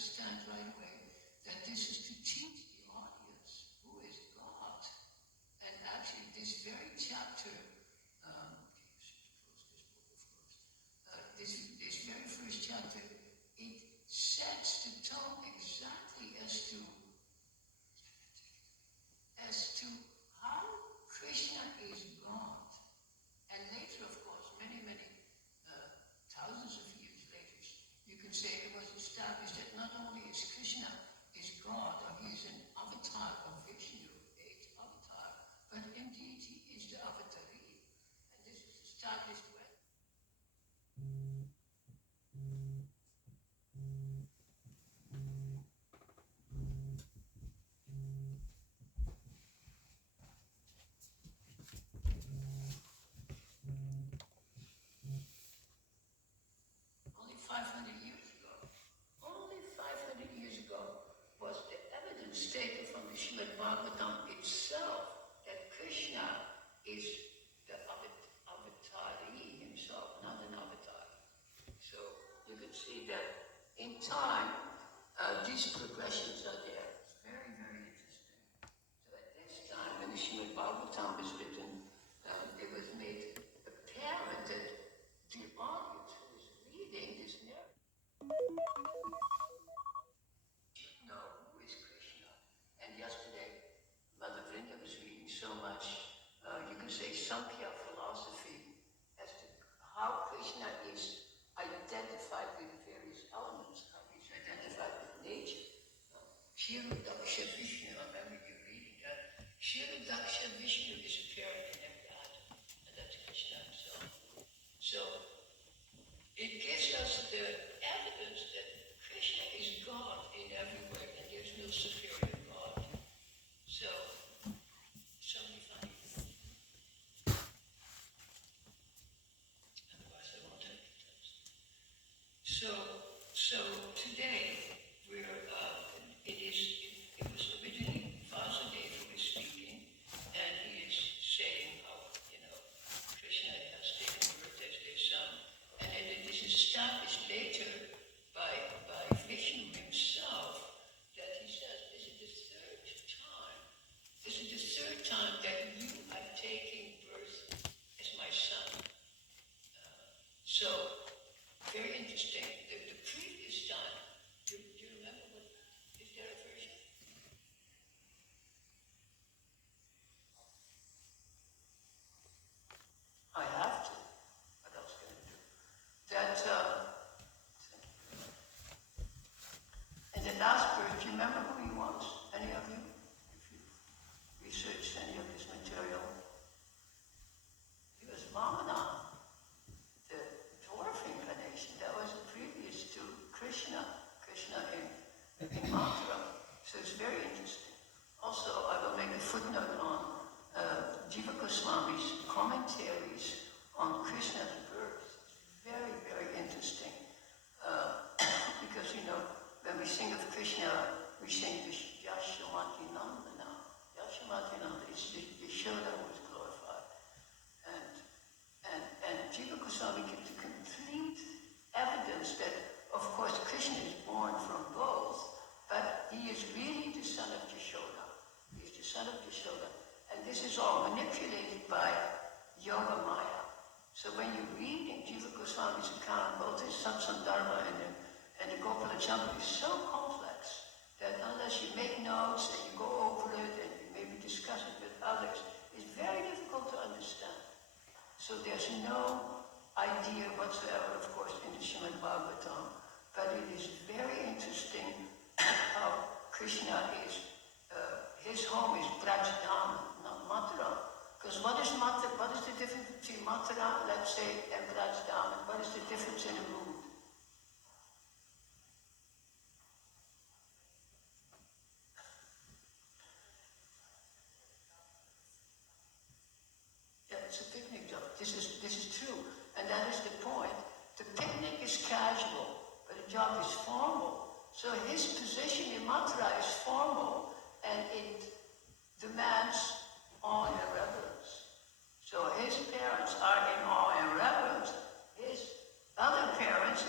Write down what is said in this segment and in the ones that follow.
understand right away that this is to teach the audience who is God. And actually, this very chapter, this very first chapter, it sets the tone exactly as to how Krishna is God. And later, of course, many thousands of years later, you can say it was established that not only is Krishna is God, or he is an avatar of Vishnu, eighth avatar, but indeed he is the avatari. And this is established when? Only 500 years ago. Only 500 years ago was the evidence taken from the Srimad Bhagavatam itself that Krishna is the avatari himself, not an avatar. So you can see that in time, these progressions are there. It's very, very interesting. So at this time, when the Srimad Bhagavatam was written, it was made apparent that the audience who was reading this narrative know who is Krishna. And yesterday, Mother Vrinda was reading so much, you can say Samkhya philosophy as to how Krishna is identified with various elements, how he's identified with nature. Shirudaksha Vishnu, I remember you reading that. Shirudaksha Vishnu is apparent in every item, and that's Krishna himself. So it gives us the evidence that Krishna is God in every way, and there's no superior God. So, somebody funny. Otherwise, I won't take the test. So today it was originally Vasudeva who was speaking, and he is saying how Krishna has taken birth as their son, and it is established later by Vishnu himself that he says this is the third time. This is the third time that you are taking birth as my son. So, very interesting. The previous time, do you remember what, is there a version? I have to. What else can I do? That, in the last birth, do you remember who he was? Any of you? If you researched any of this material? He was Vamana, the dwarf incarnation. That was previous to Krishna in Mathura. So it's very interesting. Also, I will make a footnote on Jiva Goswami's commentaries on Krishna's birth. It's very, very interesting. Because, when we sing of Krishna, we sing the Yashamati Nandana. Yashamati Nandana is the Yashoda who is glorified. And Jiva Goswami gives the complete evidence that, of course, Krishna is born from both, but he is really the son of Yashoda. He is the son of Yashoda. And this is all manipulated by Yoga Maya. So when you read in Jiva Goswami's account, both his Satsandharma and the Gopala Champa is so complex that unless you make notes and you go over it and you maybe discuss it with others, it's very difficult to understand. So there's no idea whatsoever, of course, in the Srimad Bhagavatam, but it is very interesting how Krishna is, his home is Brajadama, not Mathura. Because what is the difference between Mathura, let's say, and Brajadama? What is the difference in the mood? Yeah, it's a picnic job. This is true, and that is the point. The picnic is casual, but the job is formal. So his position in Mathura is formal, and it demands awe and reverence. So his parents are in awe and reverence. His other parents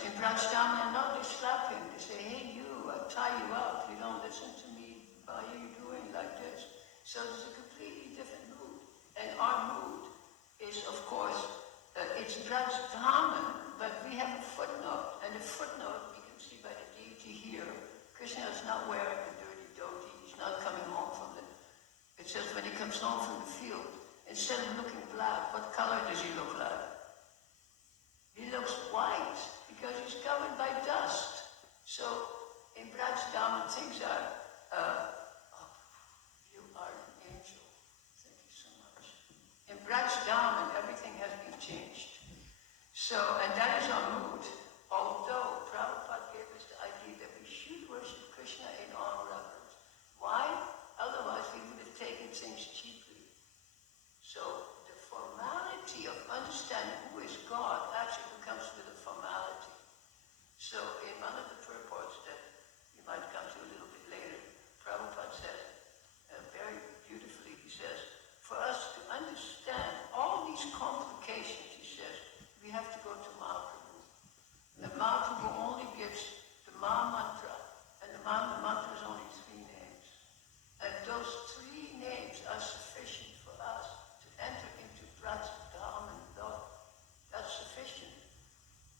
So there's a completely different mood. And our mood is, of course, it's Braj Brahman, but we have a footnote. And the footnote, you can see by the deity here, Krishna is not wearing a dirty dhoti. He's not coming home from the... It says when he comes home from the field, instead of looking black, what color does he look like? He looks white because he's covered by dust. So in Braj Brahman, things are... you are an angel. Thank you so much. In Braj Brahman, everything has been changed. So, and that is our mood. Although Prabhupada gave us the idea that we should worship Krishna in all reverence. Why? Otherwise we would have taken things cheaply. So the formality of understanding who is God actually becomes with a formality. So in one of the purports that you might come to a little bit later, Prabhupada says, very beautifully, he says, for us to understand all these complications, he says, we have to go to Mahaprabhu. The Mahaprabhu only gives the Maha Mantra, and the Maha Mantra is only 3 names. And those 3 names are sufficient for us to enter into Braj Brahman Lord. That's sufficient.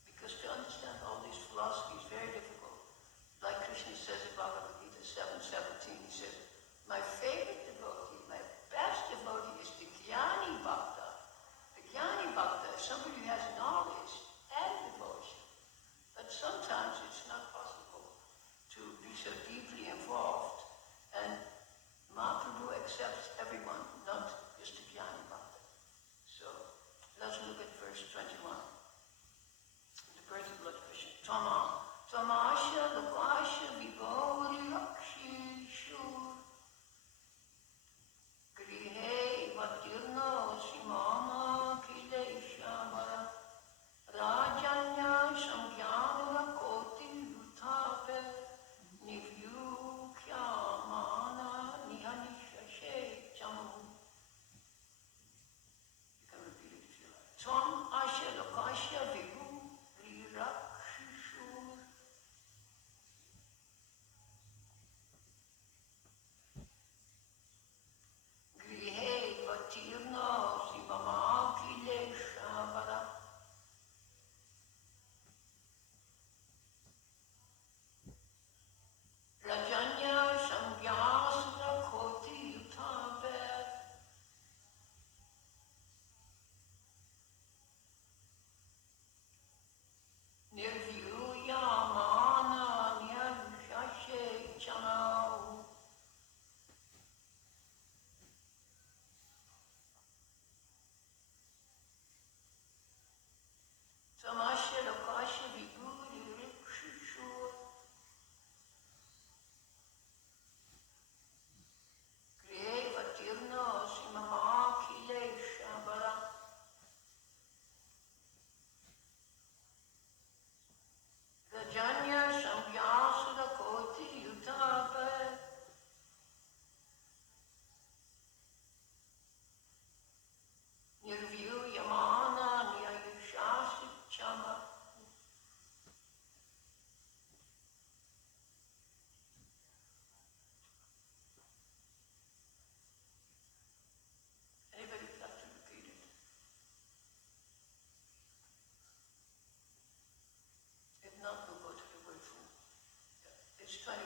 Because to understand all these philosophies is very difficult. Like Krishna says in Bhagavad Gita 7:17, he says, my favorite devotee, my best devotee is the Jnani Bhakta. The Jnani Bhakta is somebody who has knowledge and devotion. But sometimes it's not possible to be so deeply involved. And Mahaprabhu accepts everyone, not just the Jnani Bhakta. So let's look at verse 21. The birth of Lord Krishna. Tamasha Lokasha Vibhori Rakshi Shur Grihe Vatirno Simama Kileshavara Rajanya Samgyana Koti Lutape Nivyu Kyamana Nihanishashe Chamu. You can repeat it if you like. Tom Asha Lokasha Vibhu Rakshishur Grihe Vatirno Simama Kileshavara Rajanya Samgyasura Koti Utabe Nirvyu Yamana Nirvashashe Chanau Tamasha Lokasha Vibhuri Rikshishur Grihe Vatirno Simama Kileshavara Rajanya Samgyasura Koti Utape Nirvyu Yamana Niyayushasi Chama. Anybody would like to repeat it? If not, we'll go to the word for it. It's 21.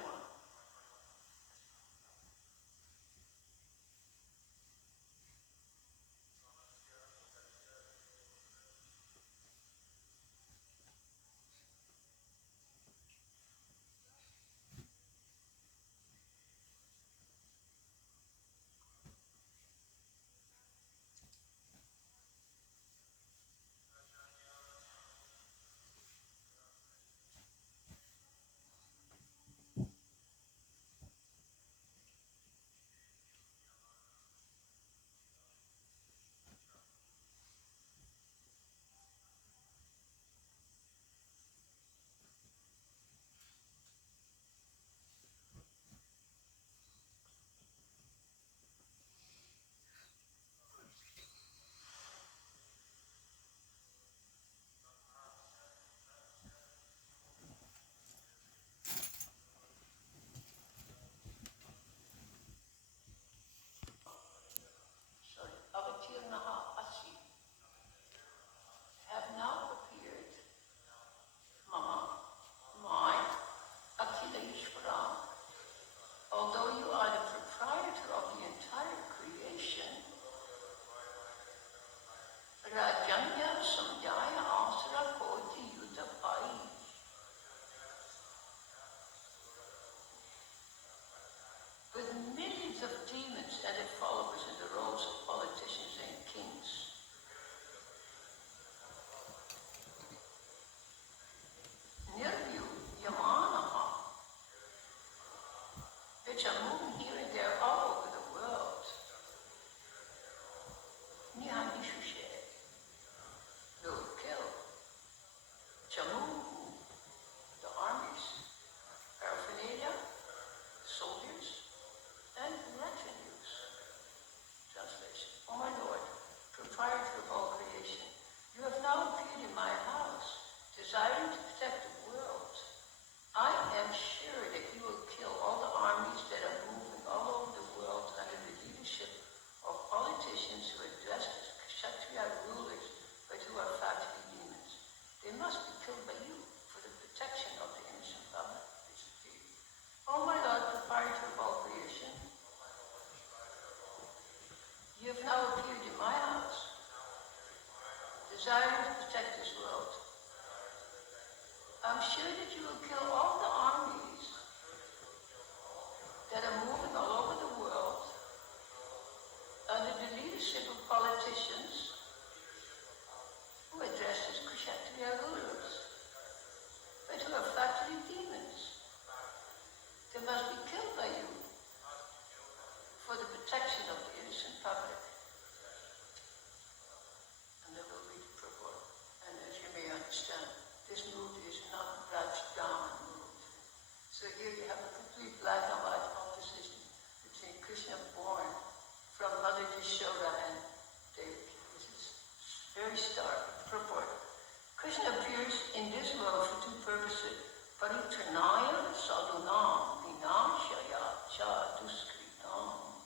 sure that you will kill all the armies that are moving all over the world under the leadership of politicians who are dressed as Kshatriya rulers, but who are factory demons. They must be killed by you for the protection of the innocent public. And then we'll read the purport. And as you may understand, this mood is not Rajdaman mood. So here you have a complete black and white opposition between Krishna born from Mother Yashoda and Devi. This is very stark purport. Krishna appears in this world for two purposes. Paritranaya sadhunam vinashaya cha duskritam.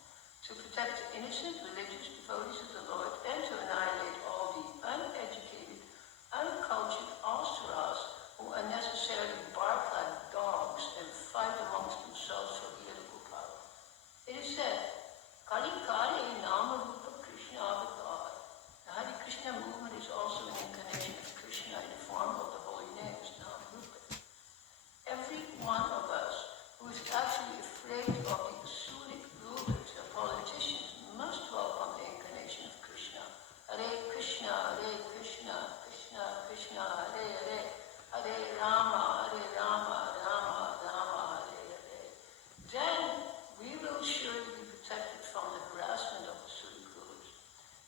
To protect the innocent religious devotees of the Lord and to annihilate all the uneducated, uncultured asuras who unnecessarily bark like dogs and fight amongst themselves for political power. It is said, Kali Kali Nama Rupa Krishna Avatar. The Hare Krishna movement is also an incarnation of Krishna in the form of the holy names, Nama Rupa. Every one of us who is actually afraid of the asuric rulers, the politicians, must welcome the incarnation of Krishna. Hare Krishna, Krishna Krishna, Hare Hare, Hare Rama, Rama Rama, Hare Hare. Then we will surely be protected from the harassment of asuric rulers.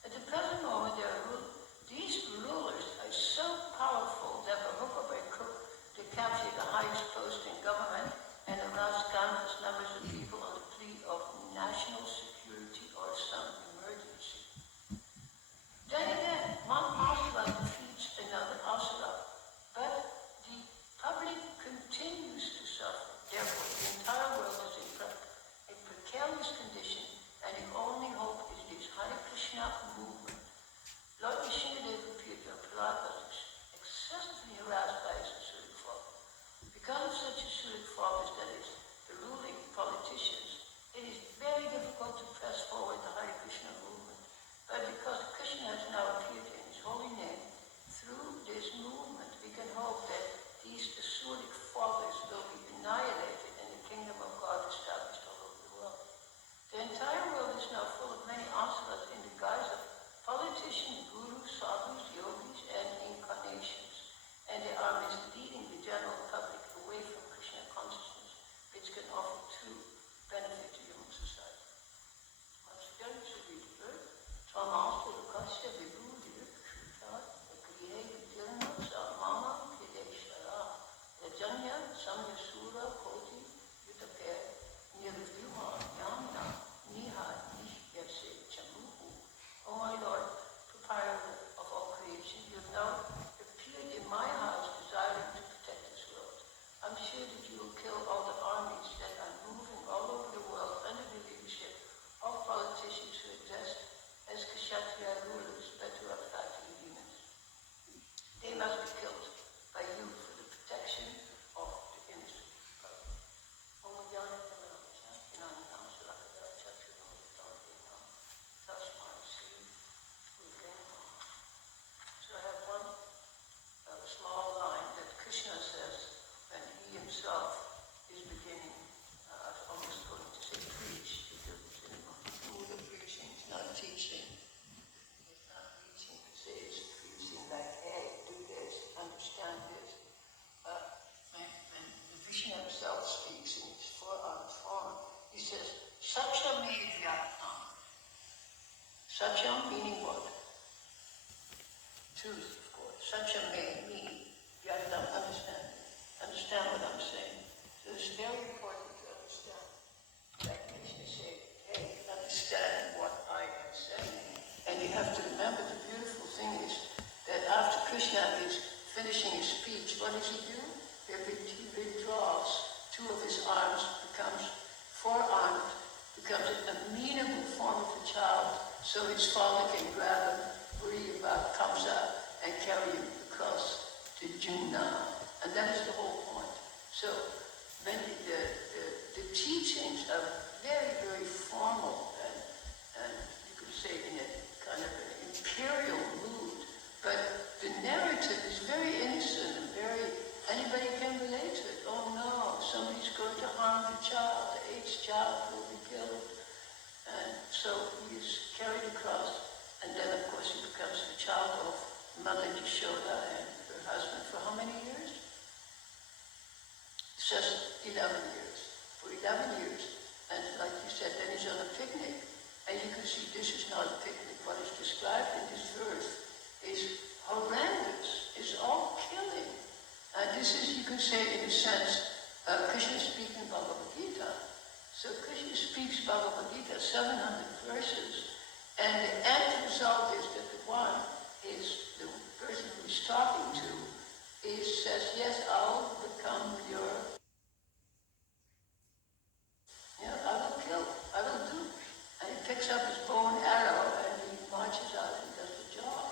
At the present moment, these rulers are so powerful that by hook or by crook, they capture the highest post in government and arouse countless numbers of people on the plea of national security or some emergency. Then again, one asura defeats another asura, but the public continues to suffer. Therefore, the entire world is in a precarious condition, and the only hope is this Hare Krishna movement. Lord Nishingadeva appeared when Prahlad was excessively harassed by his asuric father. Because of such asuric fathers, that is, the ruling politicians, it is very difficult to press forward the Hare Krishna movement. But because Krishna has now appeared in his holy name, through this movement we can hope that these asuric fathers will be annihilated and the kingdom of God established all over the world. The entire world is now full of many asuras in the guise of politicians, gurus, sadhus, yogis, and incarnations. And they are misleading the general public away from Krishna consciousness, which can offer true benefit to human society. Once again, to read the verse, Tvamasta Lukasya Vibhudir Kshutat Kriye Vitirna Samama Kileshara Yajanya Samyasura Koti Yutake Nirvyuha Yamna Niha Nishyase Chamuhu. O my Lord, proprietor of all creation, you have now appeared in my house desiring to protect this world. I'm sure that you will kill all the armies that are moving all over the world under the leadership of politicians who exist as Kshatriya rulers, but who are factory demons. They must be killed by you for the protection of the innocent. So I have one small line that Krishna says when he himself is beginning, I was almost going to say preach, because it's in the mood of preaching, it's not teaching. It's not teaching to say, it's preaching like, hey, do this, understand this. When Krishna himself speaks in his forearm form, he says, Satyam me vyatnam. Satyam meaning what? Truth, of course. Satyam me, vyatnam, understand. Understand what I'm saying. So it's very important to understand. Like Krishna said, hey, understand what I am saying. And you have to remember the beautiful thing is that after Krishna is finishing his speech, what does he do? He withdraws two of his arms, becomes four-armed, becomes an amenable form of a child, so his father can grab him, worry about Kamsa, and carry him across to Jumna. And that is the whole point. So when the teachings are very, very formal and you could say in a kind of an imperial mood, but the narrative is very innocent and very, anybody can Mother Yashoda and her husband for how many years? It says 11 years. For 11 years. And like you said, then he's on a picnic. And you can see this is not a picnic. What is described in this verse is horrendous. It's all killing. And this is, you can say, in a sense, Krishna speaking Bhagavad Gita. So Krishna speaks Bhagavad Gita, 700 verses, and the end result is that the one is, the person who he's talking to, says, yes, I'll become your, I will kill, I will do. And he picks up his bow and arrow and he marches out and does the job.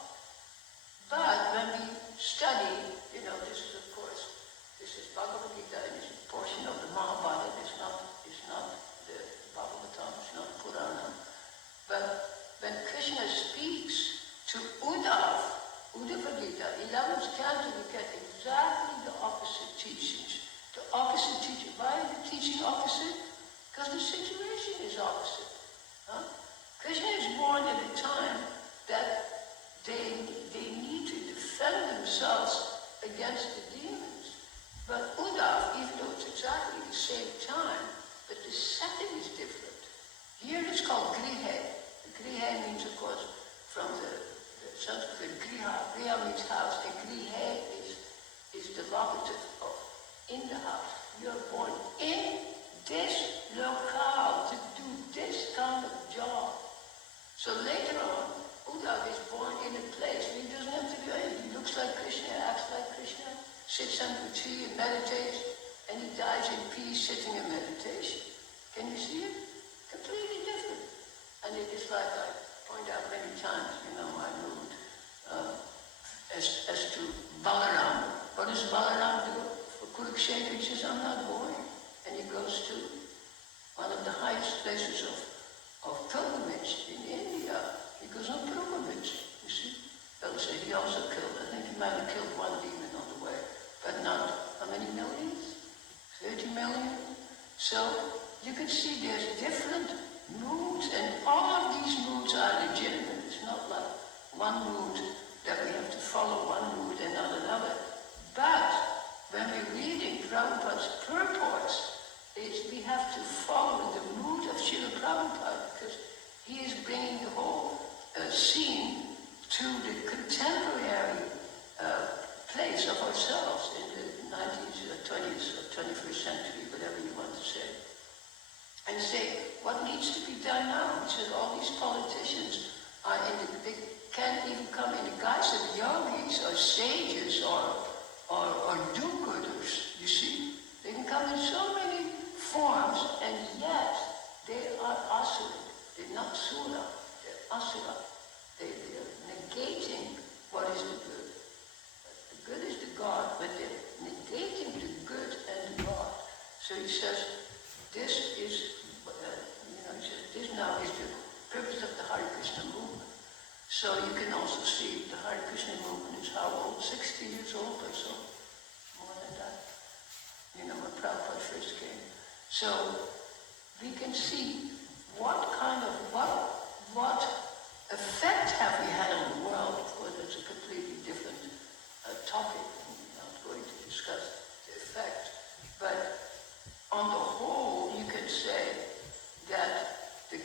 But when we study, this is of course, this is Bhagavad Gita and it's a portion of the Mahabharata. It's not the Bhagavatam, it's not Purana. But when Krishna speaks to Uddhava Gita, 11th canto, we get exactly the opposite teachings. The opposite teaching. Why are they teaching opposite? Because the situation is opposite. Krishna is born at a time that they need to defend themselves against the demons. But Uddhava, even though it's exactly the same time, but the setting is different. Here it's called Grihe. Grihe means, of course, from the Sanskrit Griha. Griha means house, and Grihe is the vocative of in the house. You're born in this locale to do this kind of job. So later on, Uddhava is born in a place where he doesn't have to do anything. He looks like Krishna, acts like Krishna, sits under a tree and meditates, and he dies in peace sitting in meditation. Can you see it? Completely different. And it is like I point out many times, my mood, as to Balaram. What does Balaram do? For Kurukshetra, he says, I'm not going. And he goes to one of the highest places of pilgrimage in India. He goes on pilgrimage, you see. They'll say he also killed, I think he might have killed one demon on the way, but not how many millions? 30 million? So you can see there's different moods, and all of these moods are legitimate. It's not like one mood that we have to follow one mood and not another. But when we're reading Prabhupada's purports, we have to follow the mood of Srila Prabhupada, because he is bringing the whole scene to the contemporary place of ourselves in the 19th, 20th, or 21st century, whatever you want to say. And say, what needs to be done now? He says all these politicians are they can't even come in the guise of yogis or sages or do-gooders, you see? They can come in so many forms, and yet they are asura. They're not sura, they're asura. They're negating what is the good. The good is the God, but they're negating the good and the God. So he says, this is, he says, this now is the purpose of the Hare Krishna movement. So you can also see the Hare Krishna movement is how old? 60 years old or so. More than that. When Prabhupada first came. So we can see what effect have we had on the world. Of course, that's a completely different topic. I'm not going to discuss the effect. But on the whole, you can say that the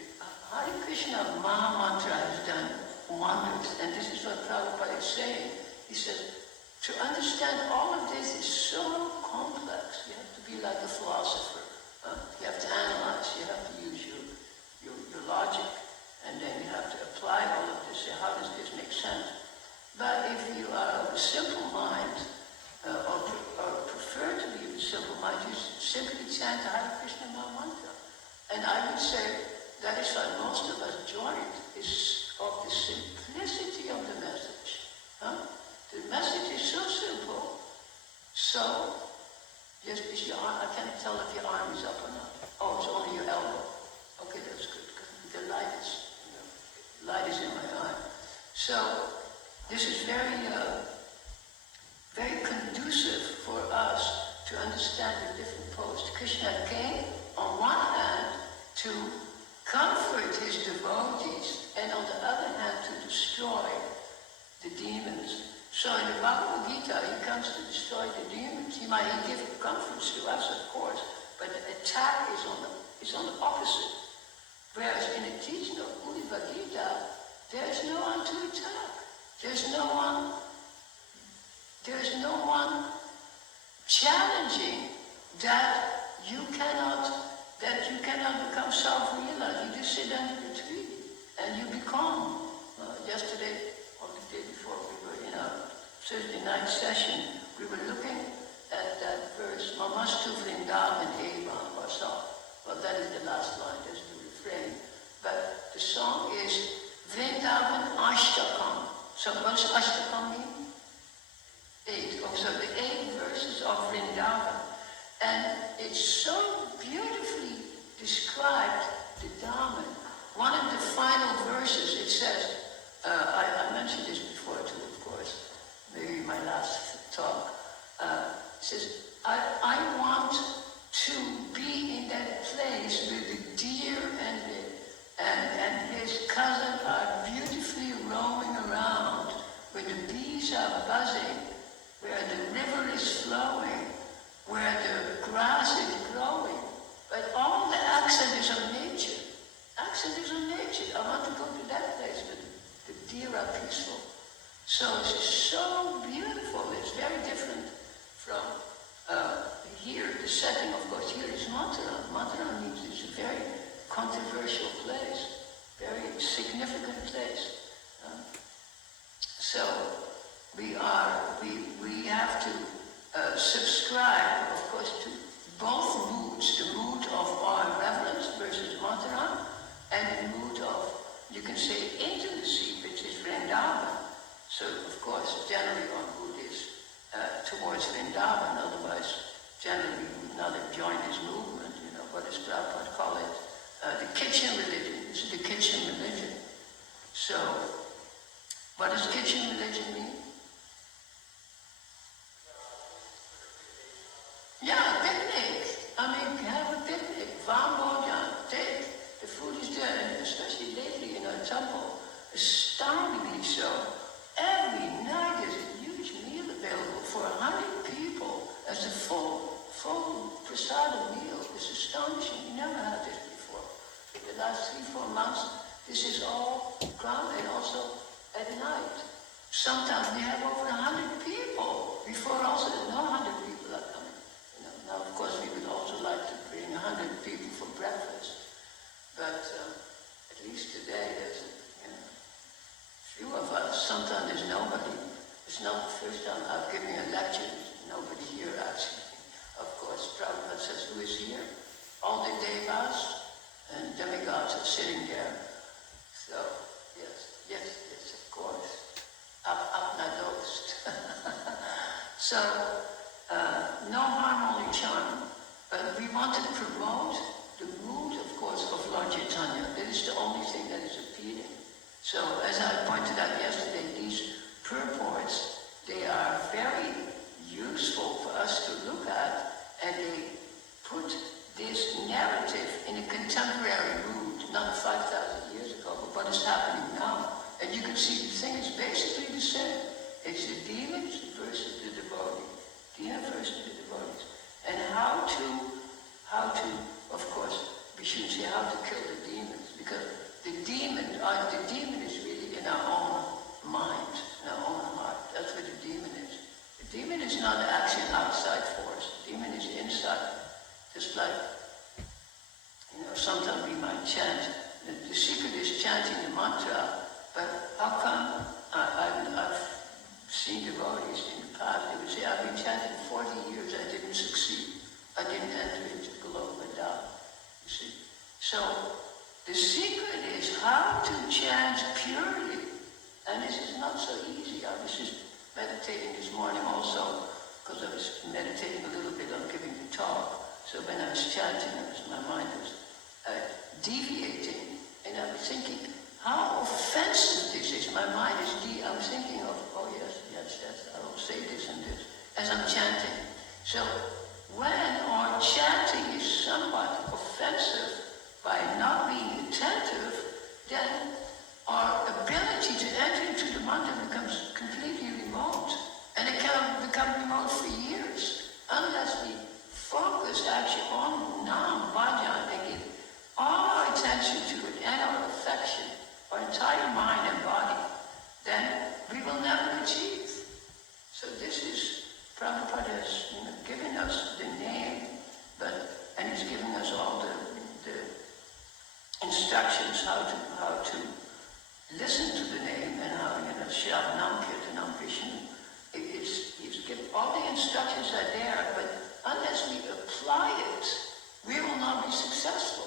Hare Krishna Maha Mantra has done wonders. And this is what Prabhupada is saying. He says, to understand all of this is so complex. You have to be like a philosopher. You have to analyze. You have to use your logic. And then you have to apply all of this. Say, how does this make sense? But if you are of a simple mind, or prefer to be of a simple mind, you simply chant the Hare Krishna Maha Mantra. And I would say that is why most of us joined, is of the simplicity of the message. The message is so simple. So, just is your arm, I can't tell if your arm is up or not. Oh, it's only your elbow. Okay, that's good, because the light is in my eye. So, this is very, very conducive for us to understand the different posts. Krishna came, on one hand, to comfort his devotees, and on the other hand, to destroy the demons. So in the Bhagavad Gita, he comes to destroy the demons. He might give comforts to us, of course, but the attack is on the opposite. Whereas in the teaching of Bhagavad Gita, there's no one to attack. There's no one challenging that you cannot become self-realized. You just sit down in the tree and you become. Yesterday, or the day before, we were in our Thursday night session, we were looking at that verse, Mamastu Vrindavan Eva, or song. Well, that is the last line, that's the refrain. But the song is Vrindavan Ashtakam. So what does Ashtakam mean? 8. So the 8 verses of Vrindavan. And it's so beautifully described, the Dharma. One of the final verses, it says, I mentioned this before too, of course, maybe my last talk. It says, I want to be in that place where the deer and his cousin are beautifully roaming around, where the bees are buzzing, where the river is flowing, where the grass is growing. But all the accent is on nature. Accent is on nature. I want to go to that place where the deer are peaceful. So it's so beautiful. It's very different from here. The setting, of course, here is Mathura. Mathura means it's a very controversial place, very significant place. So we have to subscribe, of course, to both moods, the mood of our reverence versus Mathura, and the mood of, you can say, intimacy, which is Vrindavan. So, of course, generally one mood is towards Vrindavan, otherwise, generally we would not have joined this movement, what does Prabhupada call it? The kitchen religion. This is the kitchen religion. So, what does kitchen religion mean? Yeah, picnic. I mean, have a picnic. Vambojan, take. The food is there, and especially lately in our temple, astoundingly so. Every night there's a huge meal available for 100 people as a full prasadam meal. It's astonishing. You never had this before. In the last 3-4 months, this is all ground, and also at night. Sometimes we have over 100 people. Before also, no 100 people are coming. Now, of course, we would also like to bring 100 people for breakfast. But at least today, there's a few of us. Sometimes there's nobody. It's not the first time I've given a lecture. There's nobody here, actually. Of course, Prabhupada says, who is here? All the devas and demigods are sitting there. So, yes, of course. Apnadost. So, no harm, only charm. But we want to promote the mood, of course, of Lord Chaitanya. That is the only thing that is appealing. So, as I pointed out yesterday, these purports, they are very useful for us to look at, and they put this narrative in a contemporary mood, not 5,000 years ago, but what is happening now. And you can see the thing is basically the same. It's the demons versus the devotees. Demon versus the devotees. And how to, of course, we shouldn't say how to kill the demons, because the demon is really in our own mind, in our own heart. That's what the demon is. The demon is not actually an outside force. The demon is inside. Just like, sometimes we might chant. The secret is chanting the mantra, but how come I've seen devotees in the past, they would say, I've been chanting 40 years, I didn't succeed. I didn't enter into Golokvada. You see? So, the secret is how to chant purely. And this is not so easy. I was just meditating this morning also, because I was meditating a little bit on giving the talk. So when I was chanting, my mind was deviating, and I was thinking, how offensive this is. My mind is I'm thinking of, oh yes, I will say this and this, as I'm chanting. So when our chanting is somewhat offensive by not being attentive, then our ability to enter into the mantra becomes completely remote. how to listen to the name and how, Shab Nam Kirtanam Vishnu. He's given all the instructions are there, but unless we apply it, we will not be successful.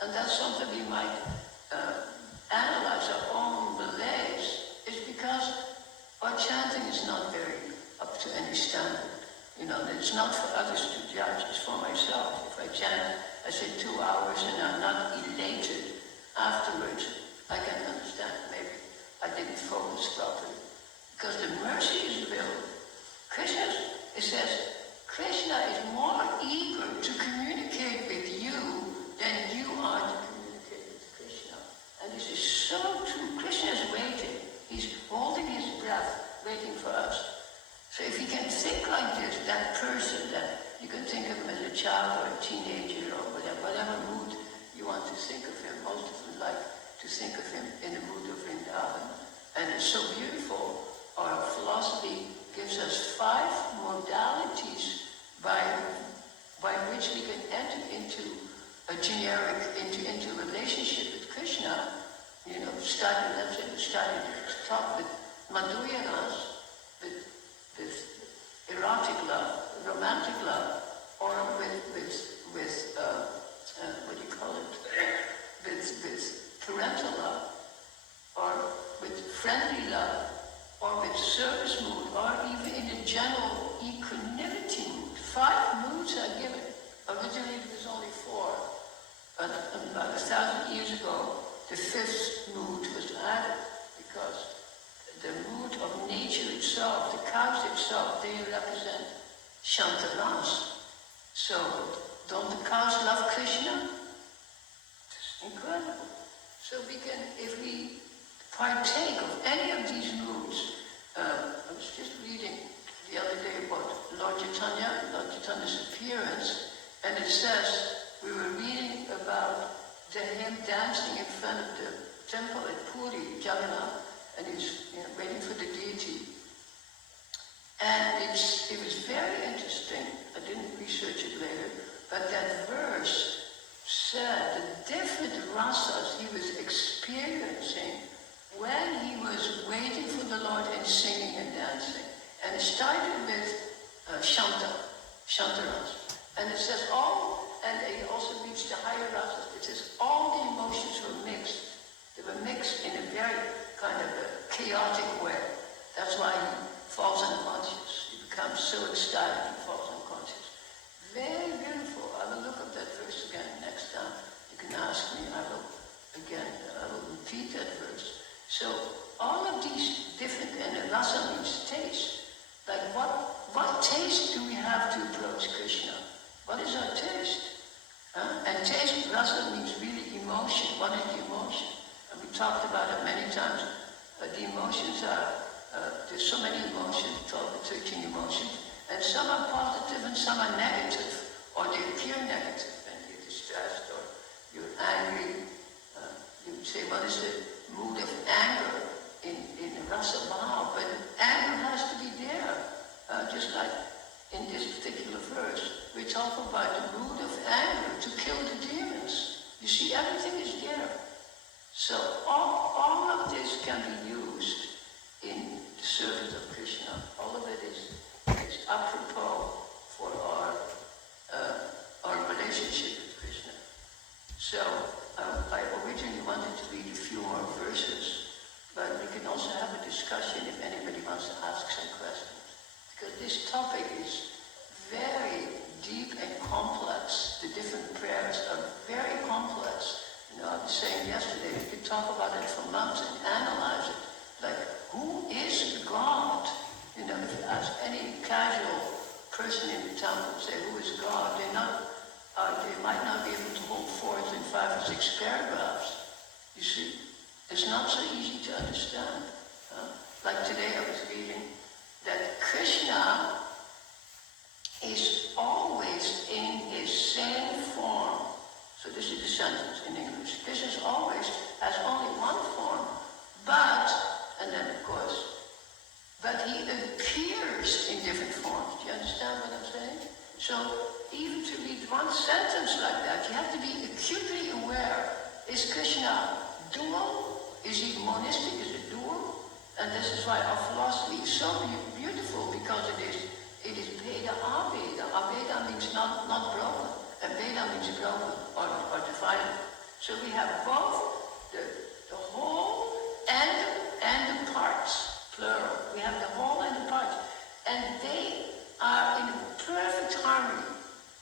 And that's something we might analyze our own malaise, is because our chanting is not very up to any standard. It's not for others to judge, it's for myself. If I chant, I say 2 hours and I'm not elated afterwards, I can understand maybe I didn't focus properly. Because the mercy is real. It says, Krishna is more eager to communicate with you than you are to communicate with Krishna. And this is so true. Krishna is waiting. He's holding his breath, waiting for us. So if you can think like this, that person, that you can think of him as a child or a teenager or whatever mood you want to think of him. Most of them like to think of him in the mood of Vrindavan. And it's so beautiful. Our philosophy gives us 5 modalities by which we can enter into a generic, into relationship with Krishna. Let's say we started to talk with Madhuryanas, with erotic love, romantic love, or with what do you call it? With parental love, or with friendly love, or with service mood, or even in a general equanimity mood. 5 moods are given. Originally it was only 4, but about 1,000 years ago, the 5th mood was added, because the mood of nature itself, the cows itself, they represent Shantaras. So, don't the cows love Krishna? It's incredible. So if we partake of any of these moods, I was just reading the other day about Lord Chaitanya's appearance, and it says, we were reading about him dancing in front of the temple at Puri, Jagannath, and he's waiting for the deity. And it was very interesting. I didn't research it later, but that verse said the different rasas he was experiencing when he was waiting for the Lord and singing and dancing. And it started with Shantaras. And it says and he also reached the higher rasas. It says all the emotions were mixed. They were mixed in a very kind of a chaotic way. That's why he falls unconscious. He becomes so ecstatic he falls unconscious. Very beautiful. I will look up that verse again next time. You can ask me. I will repeat that verse. So all of these different, and rasa means taste. Like what taste do we have to approach Krishna? What is our taste? And taste, rasa means really emotion. What is the emotion? And we talked about it many times. The emotions are, there's so many emotions, 12 or 13 emotions, and some are positive and some are negative, or they appear negative, and you're distressed or you're angry. You would say, what is the mood of anger in rasa bhav? But anger has to be there, just like in this particular verse. We talk about the mood of anger to kill the demons. You see, everything is there. So all of this can be used in the service of Krishna. All of it is apropos for our relationship with Krishna. So I originally wanted to read a few more verses, but we can also have a discussion if anybody wants to ask some questions. Because this topic is very deep and complex. The different prayers are very complex. I was saying yesterday, we could talk about it for months and analyze it. Like, who is God? If you ask any casual person in the temple, say, who is God? They might not be able to hold forth in 5 or 6 paragraphs. You see, it's not so easy to understand. Like today I was reading that Krishna is always in his same form. So this is the sentence in English. Krishna always has only one form, but he appears in different forms. Do you understand what I'm saying? So even to read one sentence like that, you have to be acutely aware, is Krishna dual? Is he monistic? Is it dual? And this is why our philosophy is so beautiful, because it is Veda Aveda. Aveda means not broken, and Veda means broken or divided. So we have both the whole and the parts, plural. We have the whole and the parts, and they are in perfect harmony.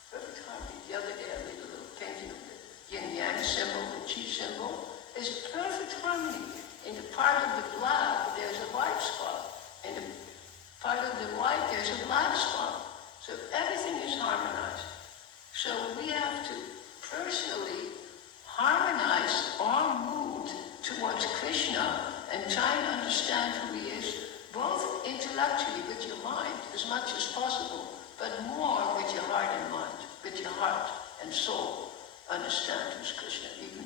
Perfect harmony. The other day I made a little painting of the yin-yang symbol, the chi symbol. It's perfect harmony. In the part of the black, there's a white spot. In the part of the white, there's a black spot. So everything is harmonized. So we have to personally harmonize our mood towards Krishna and try and understand who he is, both intellectually with your mind as much as possible, but more with your heart and mind, with your heart and soul. Understand who's Krishna. Even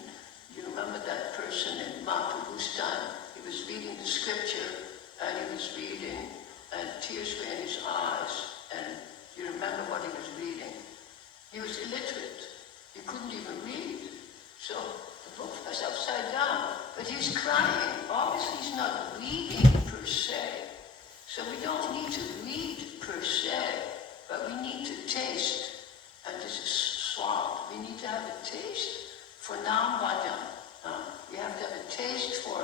you remember that person in Mahaprabhu's time, he was reading the scripture, and he was reading, and tears were in his eyes, and you remember what he was reading. He was illiterate. He couldn't even read. So the book was upside down, but he was crying. Obviously he's not reading per se. So we don't need to read per se, but we need to taste. And this is swab. We need to have a taste for Nam Bhajan. We have to have a taste for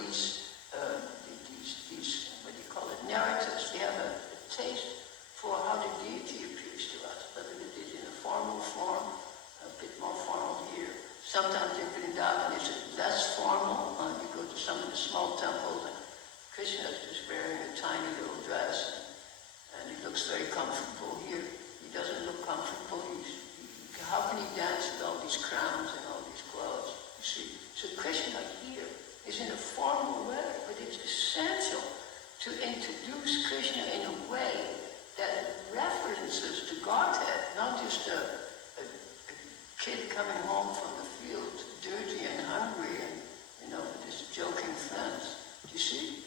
these what do you call it, narratives. We have a taste for how the deity appears to us, whether it is in a formal form, a bit more formal here. Sometimes in Vrindavan it's less formal. You go to some of the small temples and Krishna is just wearing a tiny little dress and he looks very comfortable. Here he doesn't look comfortable. How can he dance with all these crowns and all these clothes? You see, so Krishna here is in a formal way, but it's essential to introduce Krishna in a way that references to Godhead, not just a kid coming home from the field, dirty and hungry, and with his joking friends. Do you see?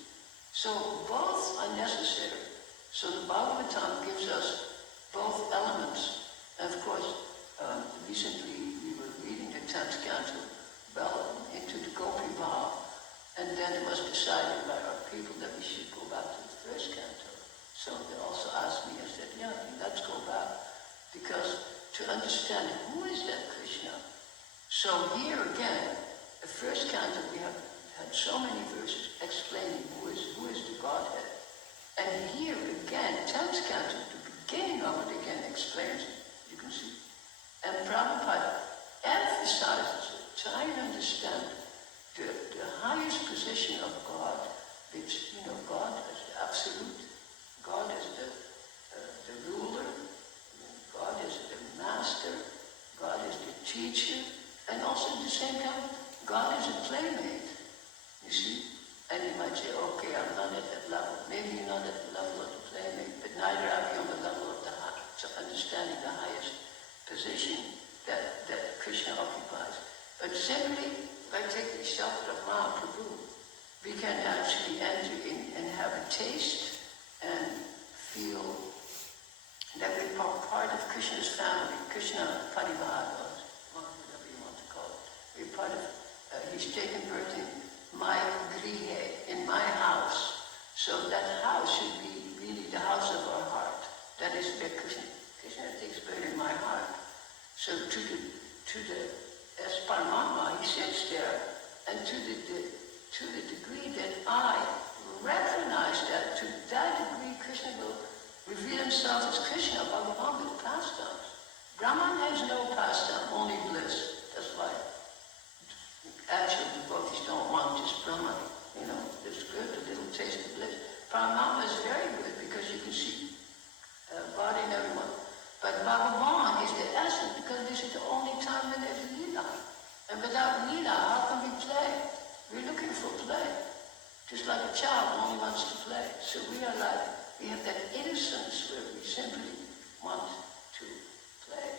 So both are necessary. So the Bhagavatam gives us both elements, and of course. Recently, we were reading the 10th canto, well into the Gopi Bhav, and then it was decided by our people that we should go back to the first canto. So they also asked me, I said, yeah, let's go back, because to understand who is that Krishna. So here again, the first canto, we have had so many verses explaining who is the Godhead. And here again, 10th canto, the beginning of it again explains it. You can see. And Prabhupada emphasizes it, trying to understand the highest position of God, which, God as the absolute, God as the ruler, God as the master, God as the teacher, and also at the same time, God as a playmate, you see? And you might say, okay, I'm not at that level. Maybe you're not at the level of the playmate, but neither are we on the level of the understanding the highest position that Krishna occupies. But simply by taking shelter of Mahaprabhu, we can actually enter in and have a taste and feel that we're part of Krishna's family, Krishna Parivar, whatever you want to call it. We're part of, he's taken birth in my grihe, in my house. So that house should be really the house of our heart. That is where Krishna takes birth in my heart. So to the as Paramatma, he sits there, and to the degree that I recognize that, to that degree Krishna will reveal himself as Krishna, Bhagavan with pastimes. Brahman has no pastime, only bliss. That's why actual devotees don't want just Brahman. It's good, a little taste of bliss. Paramatma is very good because you can see body and everyone. But Bhagavan is the essence, because this is the only time when there's Leela. And without Leela, how can we play? We're looking for play. Just like a child only wants to play. So we have that innocence where we simply want to play.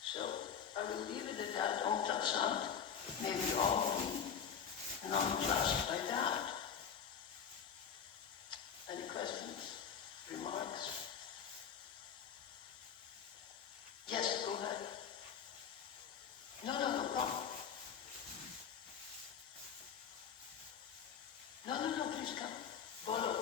So I will leave it at that. Om Tat Sat. May we all be nonplussed by that. Any questions? Remarks? Yes, go ahead. No problem. No, please come. Bolo.